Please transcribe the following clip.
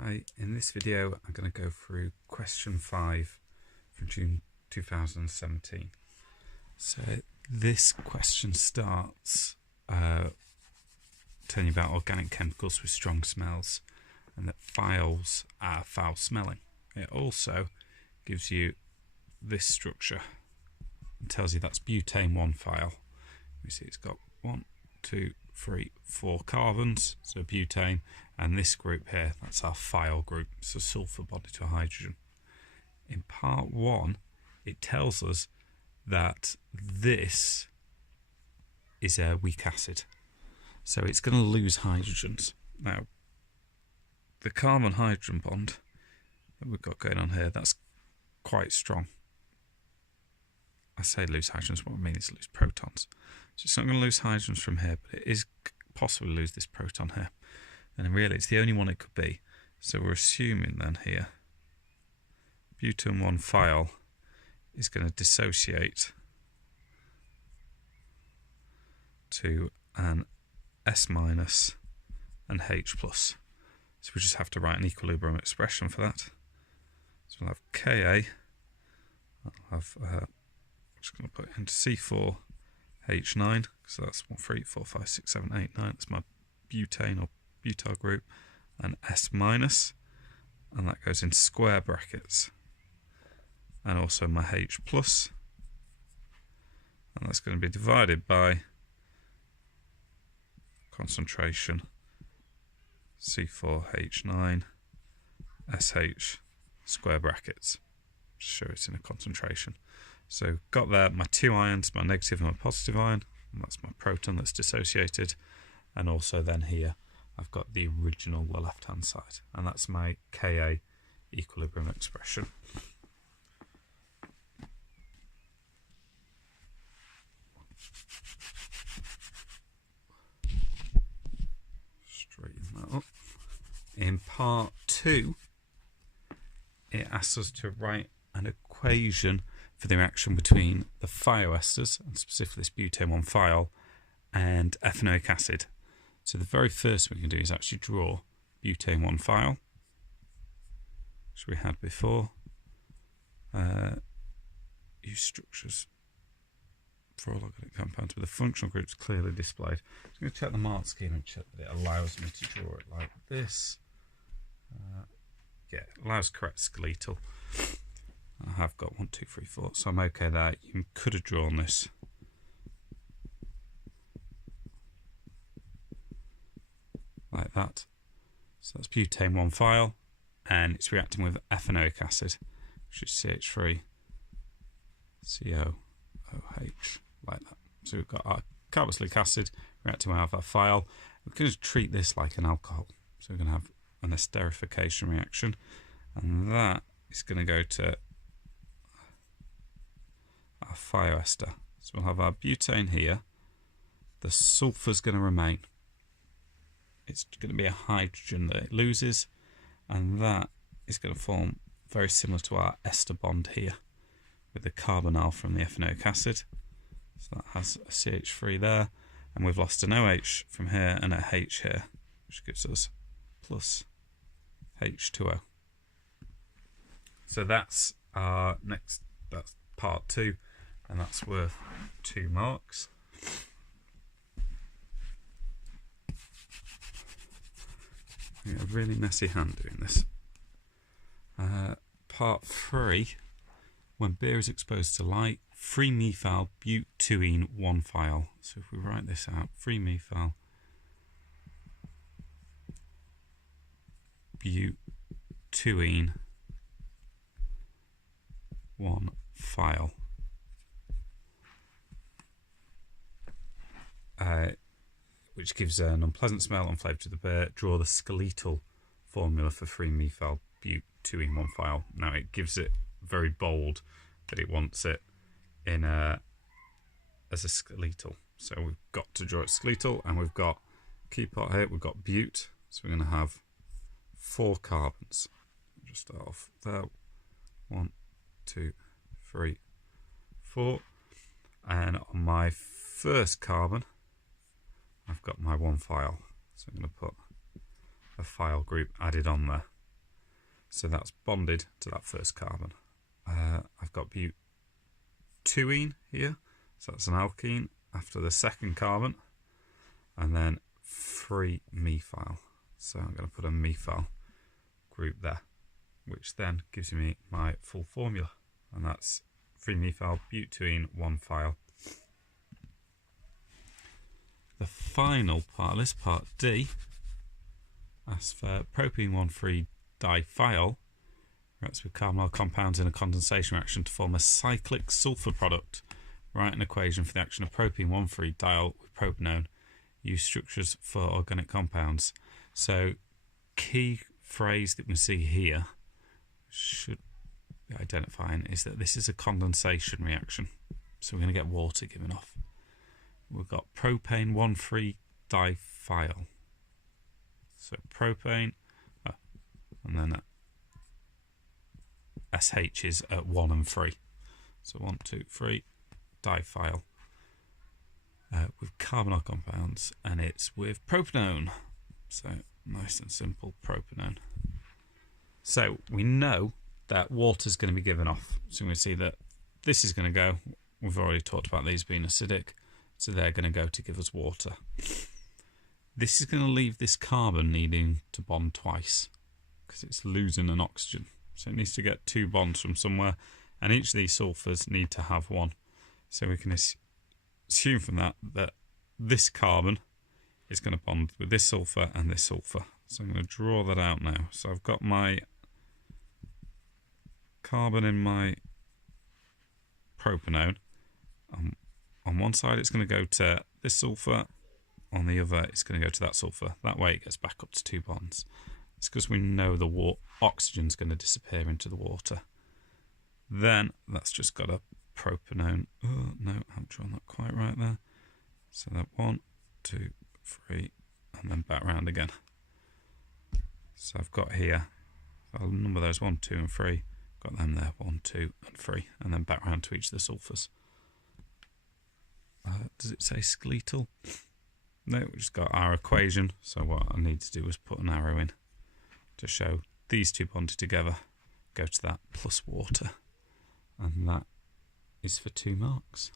Hi, in this video I'm going to go through question 5 from June 2017. So this question starts telling you about organic chemicals with strong smells and that phiols are foul smelling. It also gives you this structure and tells you that's butane 1 phial. You see it's got 1, 2, 3, 4 carbons, so butane, and this group here, that's our phial group, it's a sulfur bonded to a hydrogen. In part 1, it tells us that this is a weak acid, so it's going to lose hydrogens. Now, the carbon-hydrogen bond that we've got going on here, that's quite strong. I say lose hydrogens, what I mean is lose protons. So it's not going to lose hydrogens from here, but it is possibly lose this proton here. And really, it's the only one it could be. So we're assuming then here, butane 1 phial is going to dissociate to an S- and H+. So we just have to write an equilibrium expression for that. So we'll have Ka, I'll have, I'm just going to put it into C4H9, so that's 1, 3, 4, 5, 6, 7, 8, 9, that's my butane or butyl group, and S-, and that goes into square brackets, and also my H+, and that's going to be divided by concentration C4H9 SH square brackets, just show it's in a concentration. So got there my 2 ions, my negative and my positive ion, and that's my proton that's dissociated, and also then here I've got the original, the left hand side, and that's my Ka equilibrium expression. Straighten that up. In part 2, it asks us to write an equation for the reaction between the thioesters, and specifically this butane 1 phial, and ethanoic acid. So the very first thing we can do is actually draw butane 1 phial, which we had before. Use structures for all organic compounds with the functional groups clearly displayed. I'm going to check the mark scheme and check that it allows me to draw it like this. Yeah, it allows correct skeletal. I have got 1, 2, 3, 4, so I'm okay there. You could have drawn this like that. So that's butane 1 phial, and it's reacting with ethanoic acid, which is CH3 COOH, like that. So we've got our carboxylic acid reacting with our phial. We can just treat this like an alcohol. So we're going to have an esterification reaction, and that is going to go to our thioester. So we'll have our butane here. The sulfur's going to remain. It's going to be a hydrogen that it loses, and that is going to form very similar to our ester bond here with the carbonyl from the ethanoic acid. So that has a CH3 there, and we've lost an OH from here and a H here, which gives us plus H2O. So that's our next, that's part 2, and that's worth 2 marks. I got a really messy hand doing this. Part 3, when beer is exposed to light, 3-methyl butene 1 phial. So if we write this out, 3-methyl butene 1 phial. Which gives an unpleasant smell and flavour to the beer. Draw the skeletal formula for 3-methyl butene 1 phial. Now it gives it very bold that it wants it in as a skeletal. So we've got to draw it skeletal, and we've got key part here. We've got bute, so we're going to have 4 carbons. Just start off there. 1, 2, 3, 4, and on my first carbon, I've got my 1 phial, so I'm going to put a phial group added on there. So that's bonded to that first carbon. I've got butene here, so that's an alkene after the second carbon, and then 3-methyl. So I'm going to put a methyl group there, which then gives me my full formula, and that's 3-methyl butene 1-thiol. The final part of this, part D, asks for propene 1,3-dithiol reacts with carbonyl compounds in a condensation reaction to form a cyclic sulfur product. Write an equation for the action of propene 1,3-diol with propanone. Use structures for organic compounds. So, key phrase that we see here should be identifying is that this is a condensation reaction. So we're going to get water given off. We've got propane 1,3-dithiol. So propane, and then SH is at 1 and 3. So 1, 2, 3, dithiol. With carbonyl compounds, and it's with propanone. So nice and simple, propanone. So we know that water's going to be given off. So we see that this is going to go. We've already talked about these being acidic, so they're going to go to give us water. This is going to leave this carbon needing to bond twice because it's losing an oxygen. So it needs to get 2 bonds from somewhere, and each of these sulfurs need to have 1. So we can assume from that that this carbon is going to bond with this sulfur and this sulfur. So I'm going to draw that out now. So I've got my carbon in my propanone. On one side it's going to go to this sulfur, on the other it's going to go to that sulfur. That way it gets back up to 2 bonds. It's because we know the oxygen's going to disappear into the water. Then that's just got a propanone. Oh no, I haven't drawn that quite right there. So that 1, 2, 3, and then back round again. So I've got here, I'll number those 1, 2 and 3. Got them there, 1, 2 and 3, and then back round to each of the sulfurs. Does it say skeletal? No, we just got our equation. So what I need to do is put an arrow in to show these 2 bonded together, go to that plus water, and that is for 2 marks.